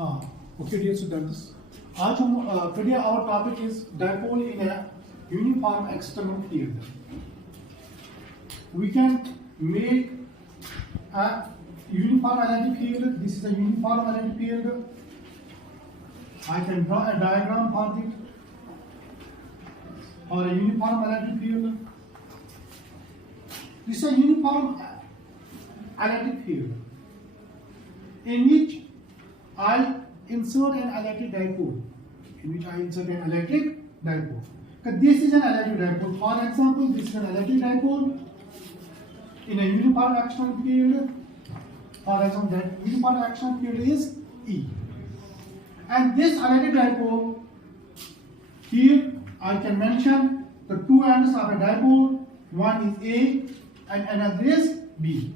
Okay, dear students. Today our topic is dipole in a uniform external field. We can make a uniform electric field. This is a uniform electric field. I can draw a diagram for it or a uniform electric field. This is a uniform electric field in which I insert an electric dipole. This is an electric dipole. For example, this is an electric dipole in a uniform external field. For example, that uniform external field is E. And this electric dipole, here I can mention the two ends of a dipole. One is A and another is B.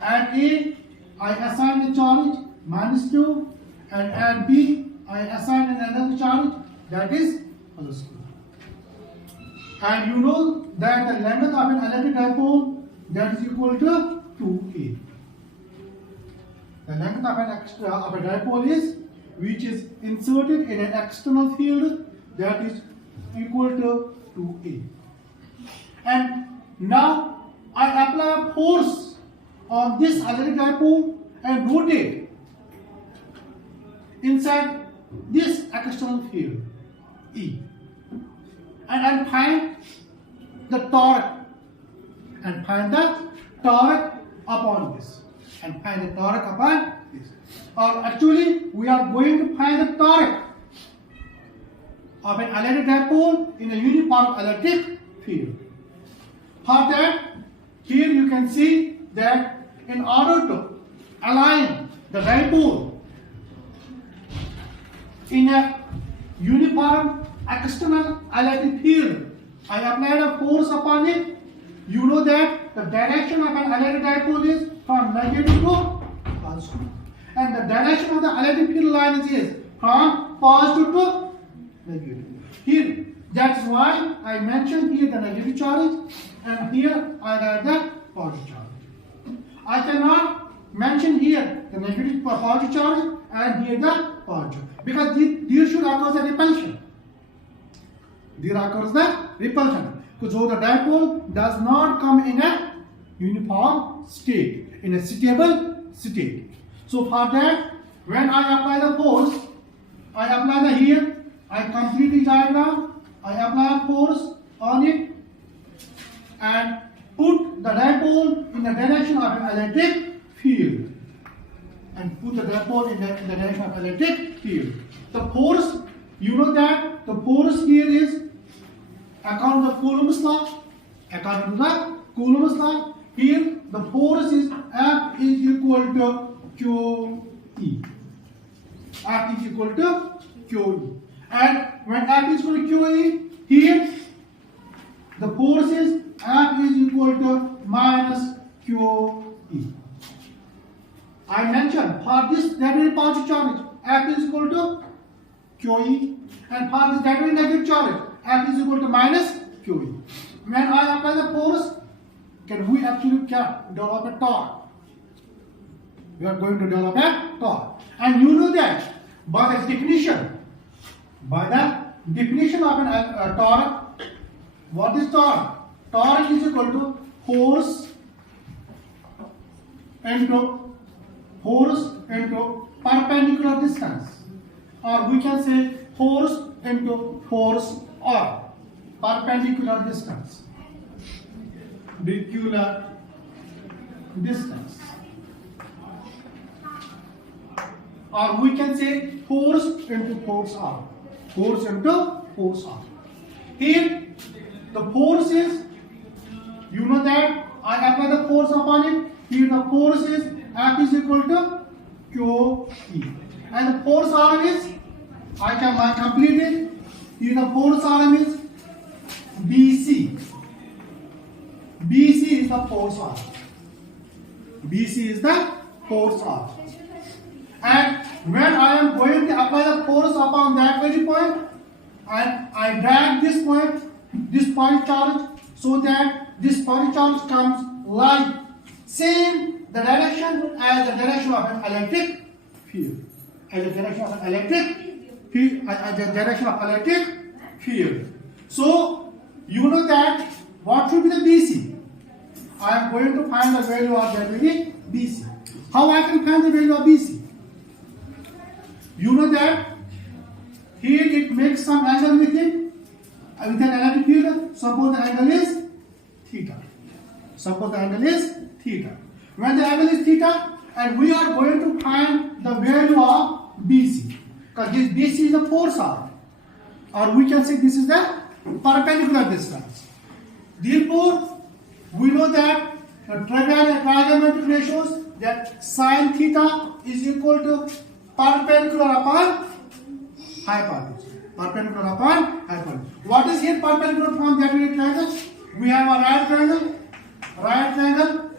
At A, I assign a charge -2, and at B, I assign another charge that is +2. And you know that the length of an electric dipole that is equal to 2A. The length of a dipole is which is inserted in an external field that is equal to 2A. And now I apply a force on this electric dipole and rotate inside this external field E, and I find the torque upon this, or actually we are going to find the torque of an electric dipole in a uniform electric field. For that, here you can see that in order to align the dipole in a uniform external electric field, I applied a force upon it. You know that the direction of an electric dipole is from negative to positive, and the direction of the electric field line is from positive to negative. Here, that's why I mentioned here the negative charge, and here I write the positive charge. I cannot mention here the negative positive charge and here the positive, because there should occur the repulsion. There occurs the repulsion. So the dipole does not come in a uniform state, in a stable state. So for that, when I apply the force, I apply the here, I complete the diagram, I apply a force on it and put the dipole in the direction of an electric field. The force, you know that the force here is according to the Coulomb's law. Here the force is F is equal to QE. And when F is equal to QE, here the force is F is equal to -QE. I mentioned for this negative positive charge, F is equal to QE, and for this negative charge, F is equal to -QE. When I apply the force, we actually can develop a torque. We are going to develop a torque. And you know that by the definition of a torque, what is torque? Torque is equal to force into perpendicular distance, or we can say force into force or perpendicular distance. Or we can say force into force R. Here the force is, you know that I apply the force upon it. Here the force is F is equal to QE, and the force arm is, I complete it. Here the force arm is BC. BC is the force arm. And when I am going to apply the force upon that very point, and I drag this point charge, so that this point charge comes like same the direction as the direction of an electric field. as the direction of an electric field, the direction of electric field. So you know that what should be the BC? I am going to find the value of that very BC. How I can find the value of BC? You know that here it makes some angle with it, with an electric field. Suppose the angle is theta. Suppose the angle is theta. When the angle is theta, and we are going to find the value of BC, because this BC is the force arc, or we can say this is the perpendicular distance. Therefore, we know that the trigonometric ratios, that sine theta is equal to perpendicular upon hypotenuse. Perpendicular upon hypotenuse. What is here perpendicular from that very triangle? We have a right triangle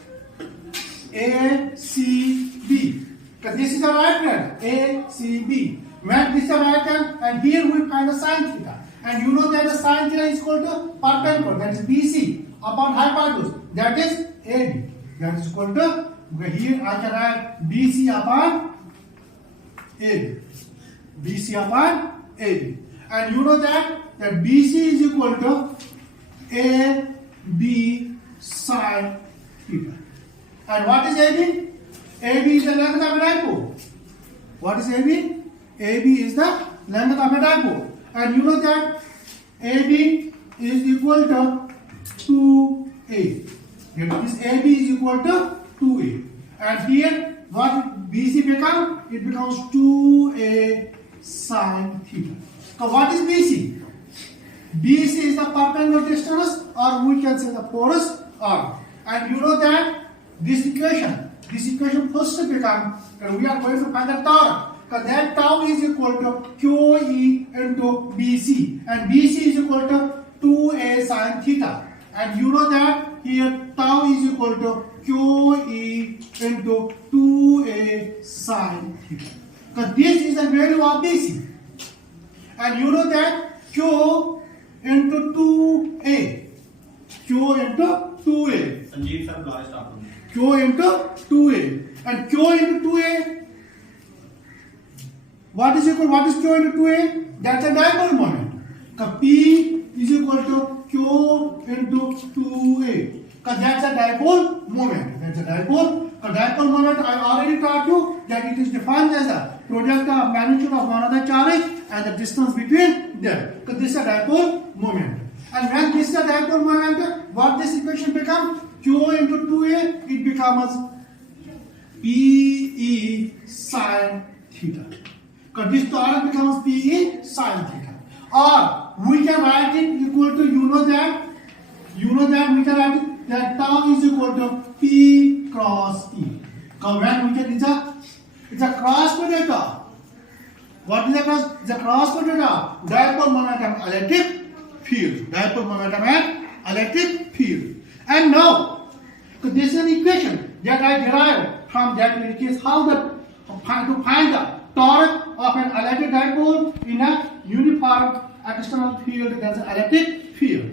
ACB. Because this is a right triangle ACB. When this is a right triangle, and here we find the sine theta. And you know that the sine theta is equal to perpendicular, that is BC, upon hypotenuse, that is AB. That is equal to, here I can write BC upon AB. BC upon AB. And you know that BC is equal to AB sine theta. And what is AB? AB is the length of a dipole. What is AB? AB is the length of a dipole. And you know that AB is equal to 2A. This AB is equal to 2A. And here, what BC becomes? It becomes 2A sine theta. So what is BC? BC is the perpendicular distance, or we can say the porous arc. And you know that this equation first become, we are going to find the tau. Because that tau is equal to QE into BC. And BC is equal to 2A sine theta. And you know that here tau is equal to QE into 2A sine theta. Because this is the value of BC. And you know that Q into 2A. Q into 2A. Sanjeev sir, last stop. Q into 2A. And Q into 2A. What is Q into 2A? That's a dipole moment. Because P is equal to Q into 2A. Because that's a dipole moment. That's a dipole. Because dipole moment, I already taught you that it is defined as a product of magnitude of one other charge and the distance between them. Because this is a dipole moment. And when this is a dipole moment, what this equation becomes? Q into 2A, it becomes PE sine theta. Because this torque becomes PE sine theta. Or we can write it equal to, you know that we can write it that tau is equal to P cross E. Because when we can, it's a cross product. What is a cross? It's a cross product. Dipole momentum electric field. Dipole momentum and electric field. And now, so this is an equation that I derived from that case how to find the torque of an electric dipole in a uniform external field, that's an electric field.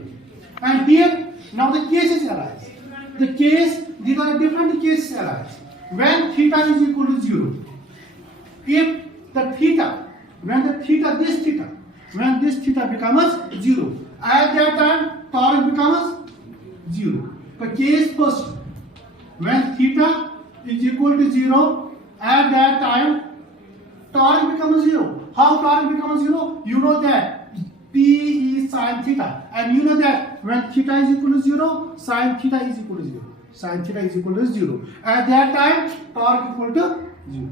And here, now the cases arise. These are different cases arise. When theta is equal to 0. If the theta, when this theta becomes 0, at that time, torque becomes 0. The case first, when theta is equal to 0, at that time, torque becomes 0. How torque becomes 0? You know that P is sine theta. And you know that when theta is equal to 0, sine theta is equal to 0. Sine theta is equal to 0. At that time, torque equal to 0.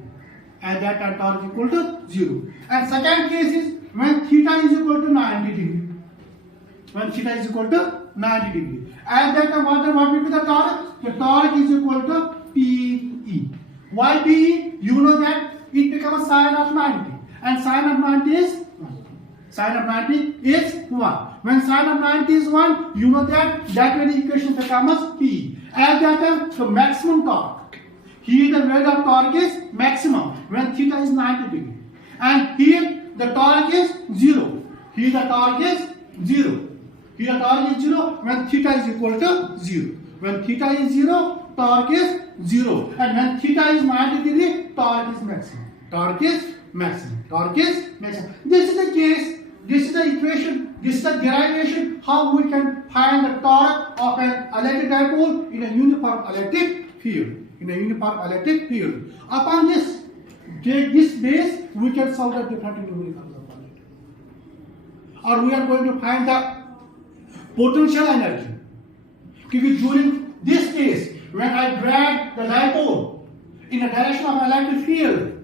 At that time, torque equal to 0. And second case is when theta is equal to 90 degree. When theta is equal to 90 degree. At that time, what will be the torque? The torque is equal to PE. Why PE? You know that it becomes sine of 90. And sine of 90 is 1. Sine of 90 is 1. When sine of 90 is 1, you know that very equation becomes PE. At that time, the maximum torque. Here the value of torque is maximum when theta is 90 degree. And here the torque is 0. Here the torque is 0. Here the torque is 0 when theta is equal to 0. When theta is 0, torque is 0. And when theta is 90 degree, torque is maximum. Torque is maximum. Torque is maximum. This is the case. This is the equation. This is the derivation how we can find the torque of an electric dipole in a uniform electric field. In a uniform electric field. Upon this base, we can solve the different numericals upon it. Or we are going to find the potential energy. During this case, when I drag the dipole in the direction of electric field,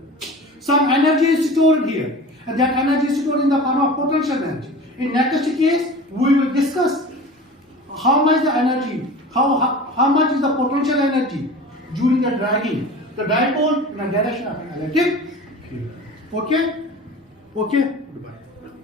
some energy is stored here, and that energy is stored in the form of potential energy. In next case, we will discuss how much the energy, how much is the potential energy during the dragging the dipole in the direction of an electric field. Okay? Okay? Goodbye.